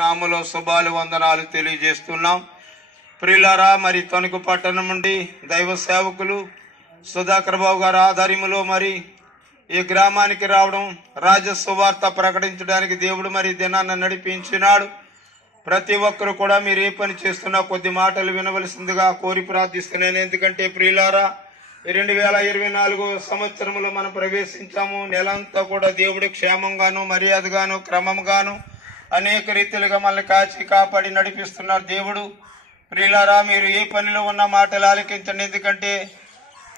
నామములో శుభాలు వందనాలు తెలియజేస్తున్నాం. ప్రియులారా, మరి తణుకు పట్టణం నుండి దైవ సేవకులు సుధాకర్ బాబు గారి ఆధ్వర్యంలో మరి ఈ గ్రామానికి రావడం, రాజసువార్త ప్రకటించడానికి దేవుడు మరి దినాన్ని నడిపించినాడు. ప్రతి ఒక్కరు కూడా మీరు ఏ పని చేస్తున్నా కొద్ది మాటలు వినవలసిందిగా కోరి ప్రార్థిస్తున్నాను. ఎందుకంటే ప్రియులారా, 2024 సంవత్సరంలో మనం ప్రవేశించాము. నెలంతా కూడా దేవుడి క్షేమంగాను, మర్యాదగాను, క్రమంగాను అనేక రీతిలుగా మనల్ని కాచి కాపాడి నడిపిస్తున్నారు దేవుడు. ప్రియులారా, మీరు ఏ పనిలో ఉన్న మాటలు ఆలకించండి. ఎందుకంటే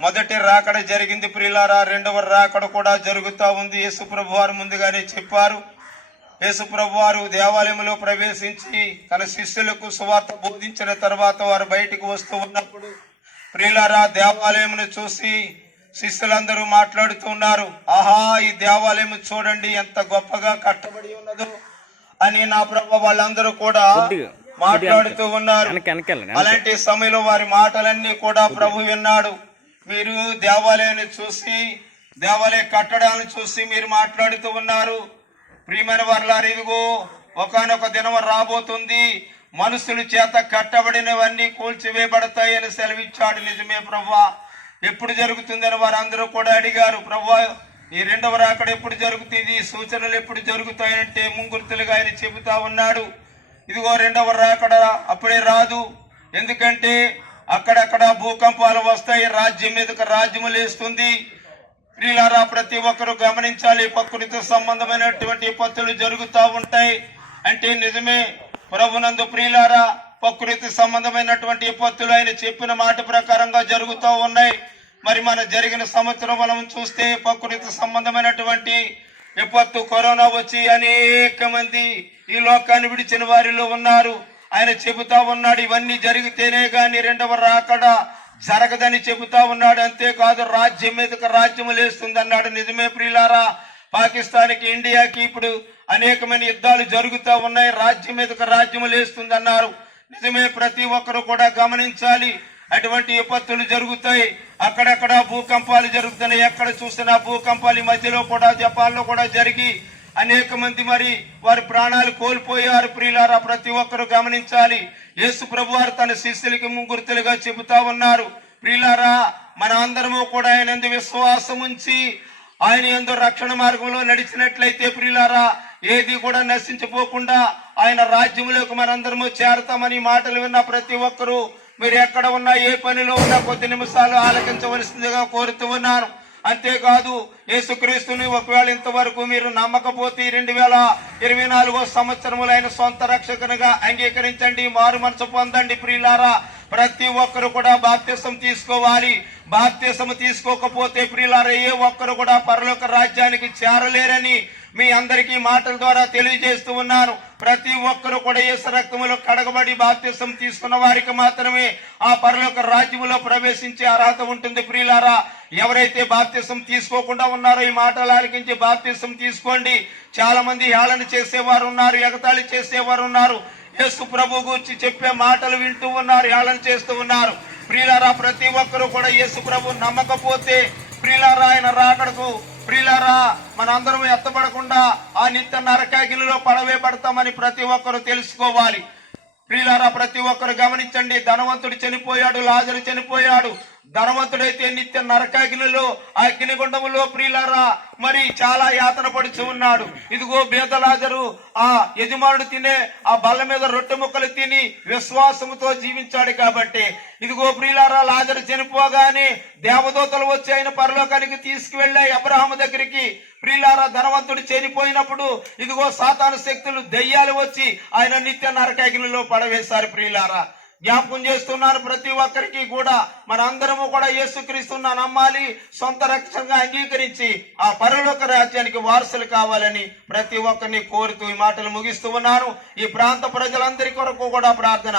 మొదటి రాకడ జరిగింది ప్రియులారా, రెండవ రాకడ కూడా జరుగుతూ ఉంది. యేసుప్రభు వారు ముందుగానే చెప్పారు. యేసుప్రభు వారు దేవాలయంలో ప్రవేశించి తన శిష్యులకు సువార్త బోధించిన తర్వాత వారు బయటికి వస్తూ ఉన్నప్పుడు ప్రియులారా, దేవాలయమును చూసి శిష్యులందరూ మాట్లాడుతూ ఉన్నారు, ఆహా, ఈ దేవాలయం చూడండి ఎంత గొప్పగా కట్టబడి ఉన్నదో అని నా ప్రభు వాళ్ళందరూ కూడా మాట్లాడుతూ ఉన్నారు. అలాంటి సమయంలో వారి మాటలన్నీ కూడా ప్రభు విన్నాడు. మీరు దేవాలయాన్ని చూసి, దేవాలయ కట్టడాలను చూసి మీరు మాట్లాడుతూ ఉన్నారు. ప్రియమైన వారలారా, ఇదిగో ఒకానొక దినం రాబోతుంది, మనుషుల చేత కట్టబడినవన్నీ కూల్చివేయబడతాయని సెలవిచ్చాడు. నిజమే ప్రభువా, ఎప్పుడు జరుగుతుందని వారందరూ కూడా అడిగారు. ప్రభువా, ఈ రెండవ రాకడ ఎప్పుడు జరుగుతుంది, ఈ సూచనలు ఎప్పుడు జరుగుతాయంటే ముంగుర్తులుగా ఆయన చెబుతా ఉన్నాడు. ఇదిగో రెండవ రాకడ అప్పుడే రాదు. ఎందుకంటే అక్కడక్కడ భూకంపాలు వస్తాయి, రాజ్యం మీదకి రాజ్యము లేస్తుంది. ప్రియులారా, ప్రతి ఒక్కరూ గమనించాలి, ప్రకృతి సంబంధమైనటువంటి విపత్తులు జరుగుతూ ఉంటాయి. అంటే నిజమే ప్రభునందు ప్రియులారా, ప్రకృతి సంబంధమైనటువంటి విపత్తులు ఆయన చెప్పిన మాట ప్రకారంగా జరుగుతూ ఉన్నాయి. మరి మన జరిగిన సంవత్సరం మనం చూస్తే ప్రకృతి సంబంధమైనటువంటి విపత్తు కరోనా వచ్చి అనేక మంది ఈ లోకాన్ని విడిచిన వారిలో ఉన్నారు. ఆయన చెబుతా ఉన్నాడు, ఇవన్నీ జరిగితేనే గాని రెండవ రాకడ జరగదని చెబుతా ఉన్నాడు. అంతేకాదు, రాజ్యం మీదకి రాజ్యము లేస్తుంది అన్నాడు. నిజమే ప్రియులారా, పాకిస్తాన్కి, ఇండియాకి ఇప్పుడు అనేకమైన యుద్ధాలు జరుగుతూ ఉన్నాయి, రాజ్యం మీదకి రాజ్యము లేస్తుంది అన్నారు. నిజమే, ప్రతి ఒక్కరు కూడా గమనించాలి, అటువంటి విపత్తులు జరుగుతాయి. అక్కడక్కడ భూకంపాలు జరుగుతున్నాయి, ఎక్కడ చూసినా భూకంపాలు. ఈ మధ్యలో కూడా జపాన్లో కూడా జరిగి అనేక మంది మరి వారి ప్రాణాలు కోల్పోయారు. ప్రియులారా, ప్రతి ఒక్కరు గమనించాలి. యేసు ప్రభు వారు తన శిష్యులకి ముంగుర్తులుగా చెబుతా ఉన్నారు. ప్రియులారా, మన అందరము కూడా ఆయన యందు విశ్వాసం ఉంచి ఆయన యందు రక్షణ మార్గంలో నడిచినట్లయితే ప్రియులారా, ఏది కూడా నశించిపోకుండా ఆయన రాజ్యంలోకి మనందరము చేరతామని మాటలు విన్న ప్రతి ఒక్కరూ మీరు ఎక్కడ ఉన్నా, ఏ పనిలో ఉన్నా కొద్ది నిమిషాలు ఆలకించవలసిందిగా కోరుతూ ఉన్నాను. అంతేకాదు, యేసుక్రీస్తుని ఒకవేళ ఇంతవరకు మీరు నమ్మకపోతే 2024 సంవత్సరములు ఆయన సొంత రక్షకునిగా అంగీకరించండి, మారు మనసు పొందండి. ప్రియులారా, ప్రతి ఒక్కరు కూడా బాప్తిసం తీసుకోవాలి. బాప్తిసం తీసుకోకపోతే ప్రియులారా, ఏ ఒక్కరు కూడా పరలోక రాజ్యానికి చేరలేరని మీ అందరికీ మాటల ద్వారా తెలియజేస్తూ ఉన్నాను. ప్రతి ఒక్కరు కూడా యేసు రక్తములో కడగబడి బాప్తిసం తీసుకున్న వారికి మాత్రమే ఆ పరలోక రాజ్యములో ప్రవేశించే అర్హత ఉంటుంది. ప్రియులారా, ఎవరైతే బాప్తిసం తీసుకోకుండా ఉన్నారో ఈ మాటలు ఆలకించి బాప్తిసం తీసుకోండి. చాలా మంది హేళన చేసేవారు ఉన్నారు, ఎగతాళి చేసేవారు ఉన్నారు, యేసు ప్రభు గురించి చెప్పే మాటలు వింటూ ఉన్నారు, హేళన చేస్తూ ఉన్నారు. ప్రియులారా, ప్రతి ఒక్కరు కూడా యేసు ప్రభు నమ్మకపోతే ప్రియులారా, ఆయన రాకడకు ప్రియులారా మనందరం ఎత్తబడకుండా ఆ నిత్య నరకాగ్నిలో పడవేయబడతామని ప్రతి ఒక్కరు తెలుసుకోవాలి. ప్రియులారా, ప్రతి ఒక్కరు గమనించండి, ధనవంతుడు చనిపోయాడు, లాజరు చనిపోయాడు. ధనవంతుడైతే నిత్య నరకాగ్నిలో ఆ అగ్నిగుండములో ప్రియులారా మరి చాలా యాతన పడుచు ఉన్నాడు. ఇదిగో బేద లాజరు ఆ యజమానుడు తినే ఆ బల్ల మీద రొట్టె ముక్కలు తిని విశ్వాసముతో జీవించాడు కాబట్టి ఇదిగో ప్రియులారా, లాజరు చనిపోగానే దేవదూతలు వచ్చి ఆయన పరలోకానికి తీసుకువెళ్ళాయి అబ్రహాము దగ్గరికి. ప్రియులారా, ధనవంతుడు చనిపోయినప్పుడు ఇదిగో సాతాను శక్తులు, దెయ్యాలు వచ్చి ఆయన నిత్య నరకాగ్నిలో పడవేశారు. ప్రియులారా, జ్ఞాపకం చేస్తున్నారు, ప్రతి ఒక్కరికి కూడా మన అందరము కూడా యేసుక్రీస్తును నమ్మాలి, సొంత రక్షణగా అంగీకరించి ఆ పరలోక రాజ్యానికి వారసులు కావాలని ప్రతి ఒక్కరిని కోరుతూ ఈ మాటలు ముగిస్తూ ఉన్నాను. ఈ ప్రాంత ప్రజలందరి కొరకు కూడా ప్రార్థన.